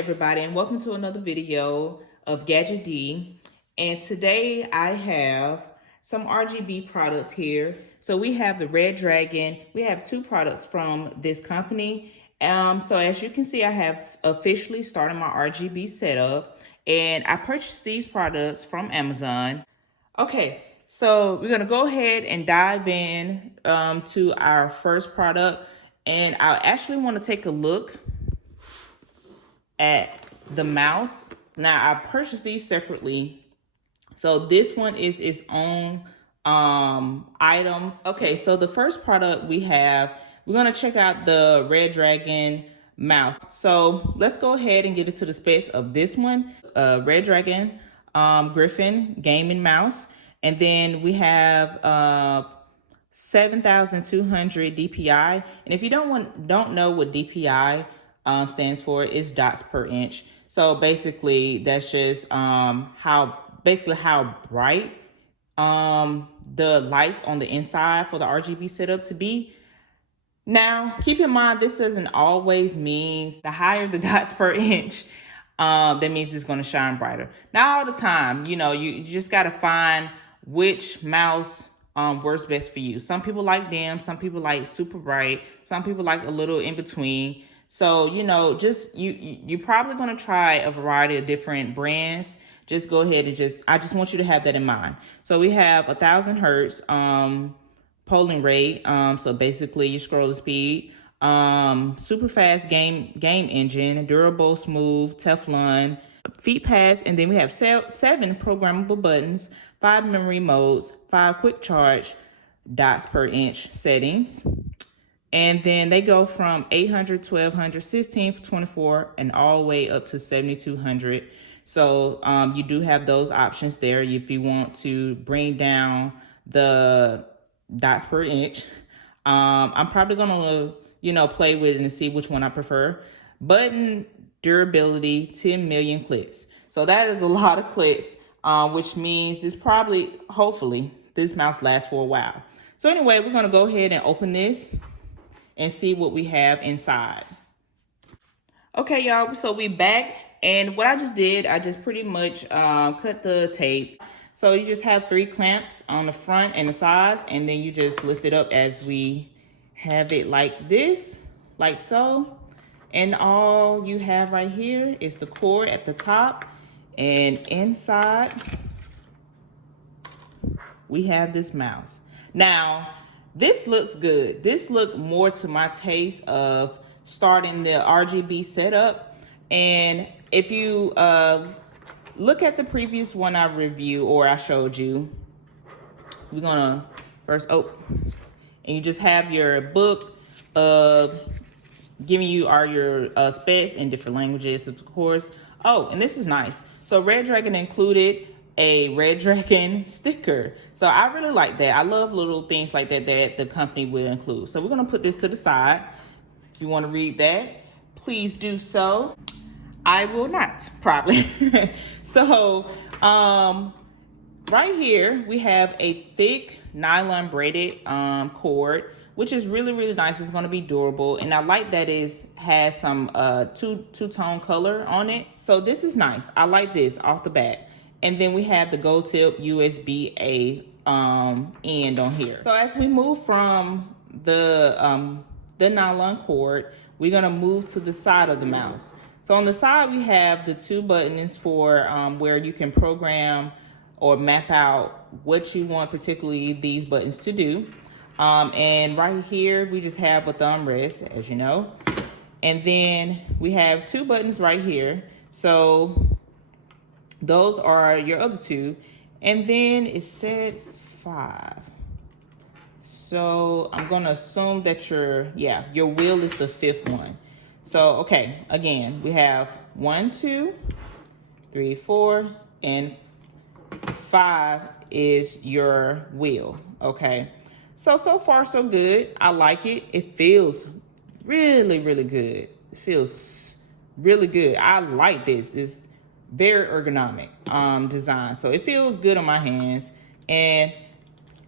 everybody, and welcome to another video of Gadget D. And today I have some RGB products here. So we have the Redragon. We have two products from this company. So as you can see, I have officially started my RGB setup, and I purchased these products from Amazon. Okay, so we're gonna go ahead and dive in to our first product, and I actually want to take a look at the mouse. Now I purchased these separately, so this one is its own item. Okay, so the first product we're gonna check out the Redragon mouse. So let's go ahead and get into the specs of this one. Redragon Griffin gaming mouse, and then we have 7,200 DPI. And if you don't know what DPI stands for, is dots per inch. So basically that's just how bright the lights on the inside for the RGB setup to be. Now keep in mind, this doesn't always mean the higher the dots per inch, that means it's going to shine brighter. Not all the time. You just got to find which mouse works best for you. Some people like dim, some people like super bright, some people like a little in between. So, just you're probably going to try a variety of different brands. Just go ahead and I just want you to have that in mind. So we have 1,000 hertz polling rate. So basically your scroller speed, super fast game engine, durable, smooth, Teflon, feet pads, and then we have 7 programmable buttons, 5 memory modes, 5 quick charge dots per inch settings. And then they go from 800, 1200, 16, 24, and all the way up to 7200. So you do have those options there if you want to bring down the dots per inch. I'm probably gonna, play with it and see which one I prefer. Button durability, 10 million clicks. So that is a lot of clicks, which means hopefully, this mouse lasts for a while. So anyway, we're gonna go ahead and open this and see what we have inside. Okay, y'all, so we back, and what I just did, I just pretty much cut the tape. So you just have 3 clamps on the front and the sides, and then you just lift it up as we have it like this, like so. And all you have right here is the cord at the top, and inside we have this mouse. Now, this looks good. This looked more to my taste of starting the RGB setup. And if you look at the previous one I showed you, we're gonna first, and you just have your book of giving you your specs in different languages, of course. Oh, and this is nice. So Redragon included a Redragon sticker. So I really like that. I love little things like that the company will include. So we're gonna put this to the side. If you want to read that, please do so. I will not, probably. So right here we have a thick nylon braided cord, which is really, really nice. It's going to be durable, and I like that it has some two-tone color on it. So this is nice. I like this off the bat. And then we have the gold tip USB-A end on here. So as we move from the nylon cord, we're gonna move to the side of the mouse. So on the side, we have the 2 buttons for where you can program or map out what you want, particularly these buttons, to do. And right here, we just have a thumb rest, as you know. And then we have 2 buttons right here. So those are your other 2. And then it said 5. So I'm gonna assume that your wheel is the 5th one. So, okay, again, we have 1, 2, 3, 4, and 5 is your wheel, okay? So far, so good. I like it. It feels really, really good. It feels really good. I like this. It's very ergonomic design. So it feels good on my hands, and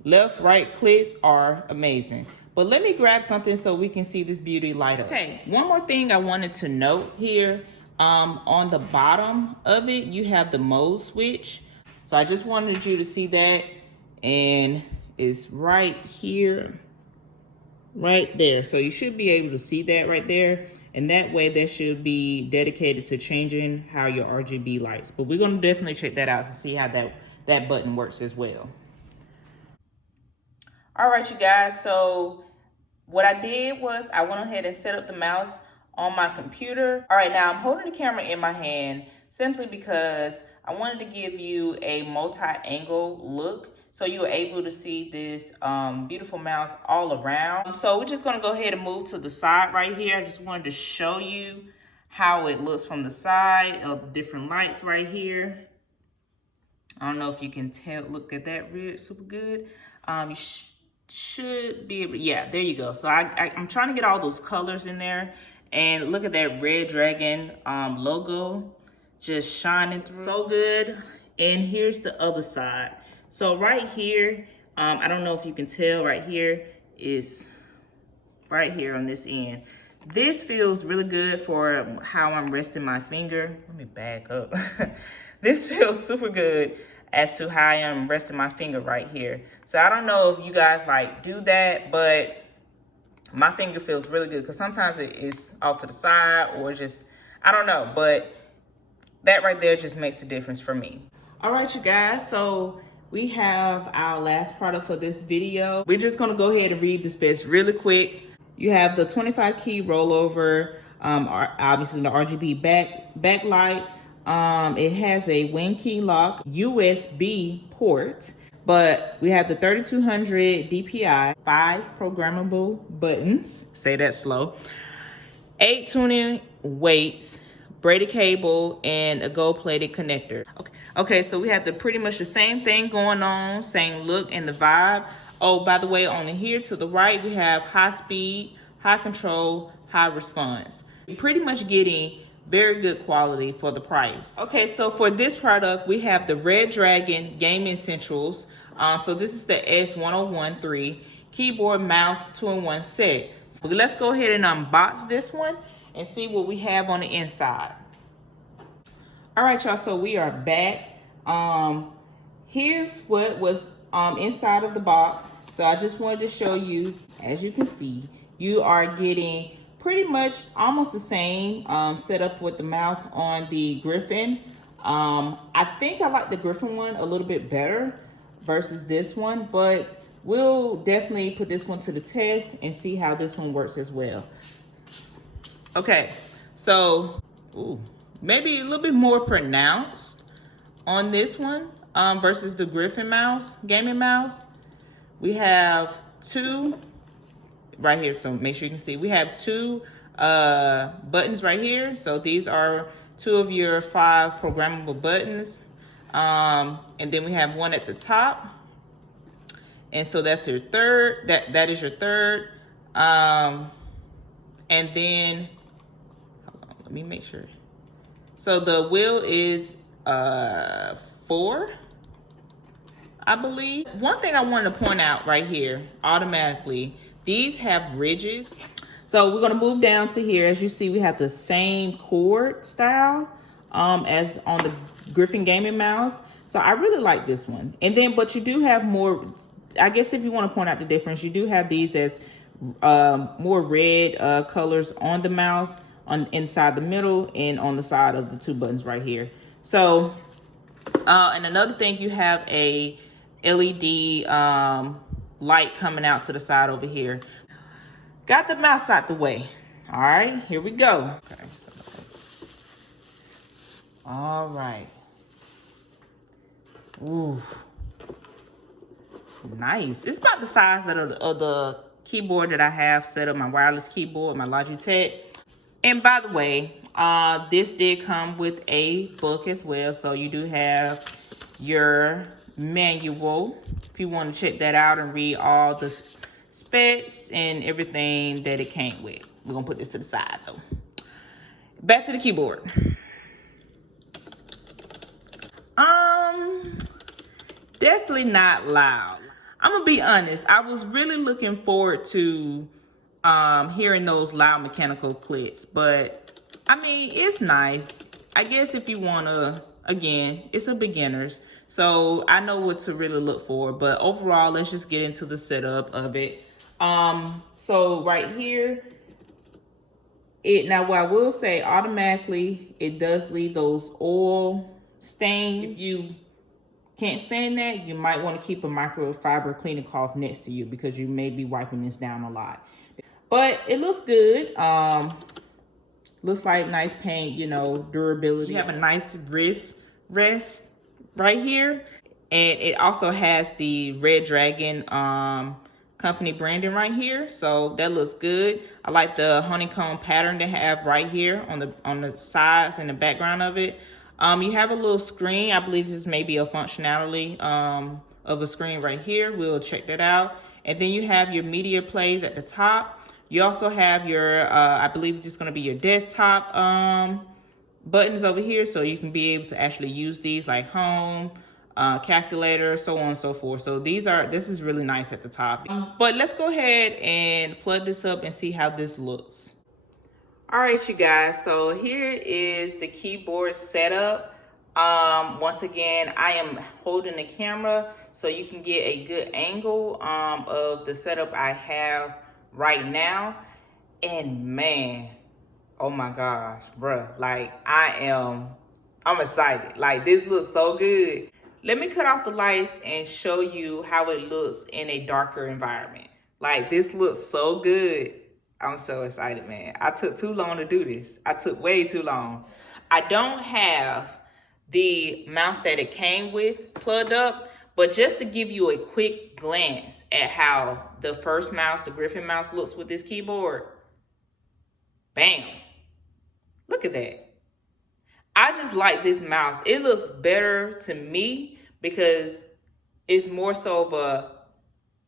left, right clicks are amazing. But let me grab something so we can see this beauty light up. Okay, one more thing I wanted to note here. On the bottom of it, you have the mode switch. So I just wanted you to see that, and it's right here, right there. So you should be able to see that right there. And that way that should be dedicated to changing how your RGB lights. But we're gonna definitely check that out to see how that button works as well. All right, you guys, so what I did was I went ahead and set up the mouse on my computer. All right, now I'm holding the camera in my hand simply because I wanted to give you a multi-angle look so you're able to see this beautiful mouse all around. So we're just gonna go ahead and move to the side right here. I just wanted to show you how it looks from the side of different lights right here. I don't know if you can tell, look at that red, super good. You should be able, yeah, there you go. So I'm trying to get all those colors in there, and look at that Redragon logo just shining through. So good. And here's the other side. So right here, I don't know if you can tell, right here is right here on this end. This feels really good for how I'm resting my finger. Let me back up. This feels super good as to how I am resting my finger right here. So I don't know if you guys like do that, but my finger feels really good because sometimes it is off to the side or just, I don't know, but that right there just makes a difference for me. All right, you guys, so we have our last product for this video. We're just gonna go ahead and read the specs really quick. You have the 25 key rollover, obviously the RGB backlight. It has a wing key lock, USB port, but we have the 3200 DPI, 5 programmable buttons, say that slow, 8 tuning weights, braided cable, and a gold-plated connector. Okay, so we have pretty much the same thing going on, same look and the vibe. Oh, by the way, on here to the right, we have high speed, high control, high response. You're pretty much getting very good quality for the price. Okay, so for this product, we have the Redragon Gaming Essentials. So this is the S1013 keyboard, mouse, 2-in-1 set. So let's go ahead and unbox this one and see what we have on the inside. All right, y'all, so we are back. Here's what was inside of the box. So I just wanted to show you, as you can see, you are getting pretty much almost the same setup with the mouse on the Griffin. I think I like the Griffin one a little bit better versus this one, but we'll definitely put this one to the test and see how this one works as well. Okay, so maybe a little bit more pronounced on this one versus the Griffin mouse, gaming mouse. We have 2 right here, so make sure you can see. We have 2 buttons right here. So these are 2 of your 5 programmable buttons. And then we have 1 at the top. And so that's your third, that is your third. And then, hold on, let me make sure. So the wheel is 4, I believe. One thing I wanted to point out right here, automatically, these have ridges. So we're gonna move down to here. As you see, we have the same cord style as on the Griffin gaming mouse. So I really like this one. And then, but you do have more, I guess if you wanna point out the difference, you do have these as more red colors on the mouse, on inside the middle and on the side of the 2 buttons right here. So, and another thing, you have a LED light coming out to the side over here. Got the mouse out the way. All right, here we go. Okay. All right. Ooh, nice. It's about the size of the keyboard that I have set up, my wireless keyboard, my Logitech. And by the way, this did come with a book as well. So you do have your manual if you want to check that out and read all the specs and everything that it came with. We're gonna put this to the side though. Back to the keyboard. Definitely not loud. I'm gonna be honest, I was really looking forward to hearing those loud mechanical clicks, but I mean, it's nice. I guess if you want to, again, it's a beginner's. So I know what to really look for. But overall, let's just get into the setup of it. So right here, now what I will say, automatically, it does leave those oil stains. If you can't stand that, you might want to keep a microfiber cleaning cloth next to you because you may be wiping this down a lot. But it looks good. Looks like nice paint, you know, durability. You have a nice wrist rest right here. And it also has the Redragon company branding right here. So that looks good. I like the honeycomb pattern they have right here on the sides and the background of it. You have a little screen. I believe this may be a functionality of a screen right here. We'll check that out. And then you have your media plays at the top. You also have your, I believe this is going to be your desktop buttons over here. So you can be able to actually use these like home, calculator, so on and so forth. So this is really nice at the top. But let's go ahead and plug this up and see how this looks. All right, you guys, so here is the keyboard setup. Once again, I am holding the camera so you can get a good angle of the setup I have right now. And man, oh my gosh, bruh, like I'm excited. Like this looks so good. Let me cut off the lights and show you how it looks in a darker environment. Like this looks so good. I'm so excited, man. I took too long to do this. I took way too long. I don't have the mouse that it came with plugged up, but just to give you a quick glance at how the first mouse, the Griffin mouse, looks with this keyboard. Bam. Look at that. I just like this mouse. It looks better to me because it's more so of a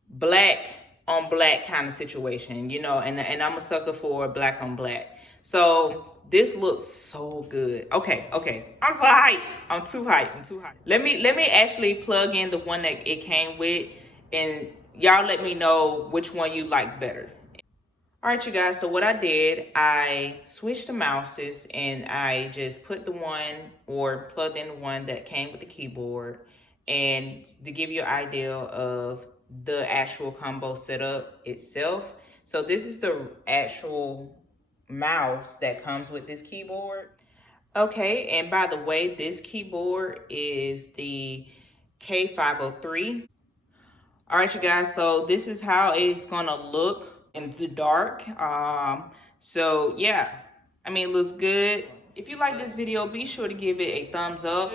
black on black kind of situation, you know, and I'm a sucker for black on black. So this looks so good. Okay. I'm so hyped. I'm too hyped. Let me actually plug in the one that it came with, and y'all let me know which one you like better. All right, you guys, so what I did, I switched the mouses and I just put the one or plugged in the one that came with the keyboard. And to give you an idea of the actual combo setup itself. So this is the actual mouse that comes with this keyboard. Okay, and by the way, this keyboard is the K503. All right, you guys, so this is how it's gonna look in the dark. So yeah, I mean, it looks good. If you like this video, be sure to give it a thumbs up.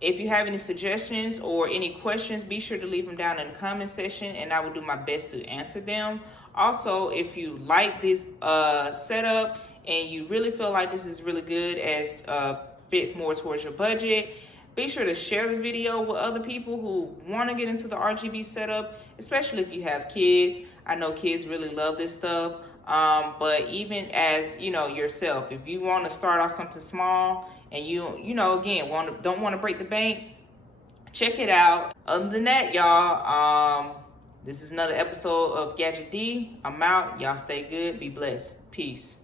If you have any suggestions or any questions, be sure to leave them down in the comment section and I will do my best to answer them. Also, if you like this setup and you really feel like this is really good as fits more towards your budget, be sure to share the video with other people who want to get into the RGB setup, especially if you have kids. I know kids really love this stuff. But even as, you know, yourself, if you want to start off something small and you know, again, don't want to break the bank, check it out. Other than that, y'all, this is another episode of Gadget D. I'm out. Y'all stay good. Be blessed. Peace.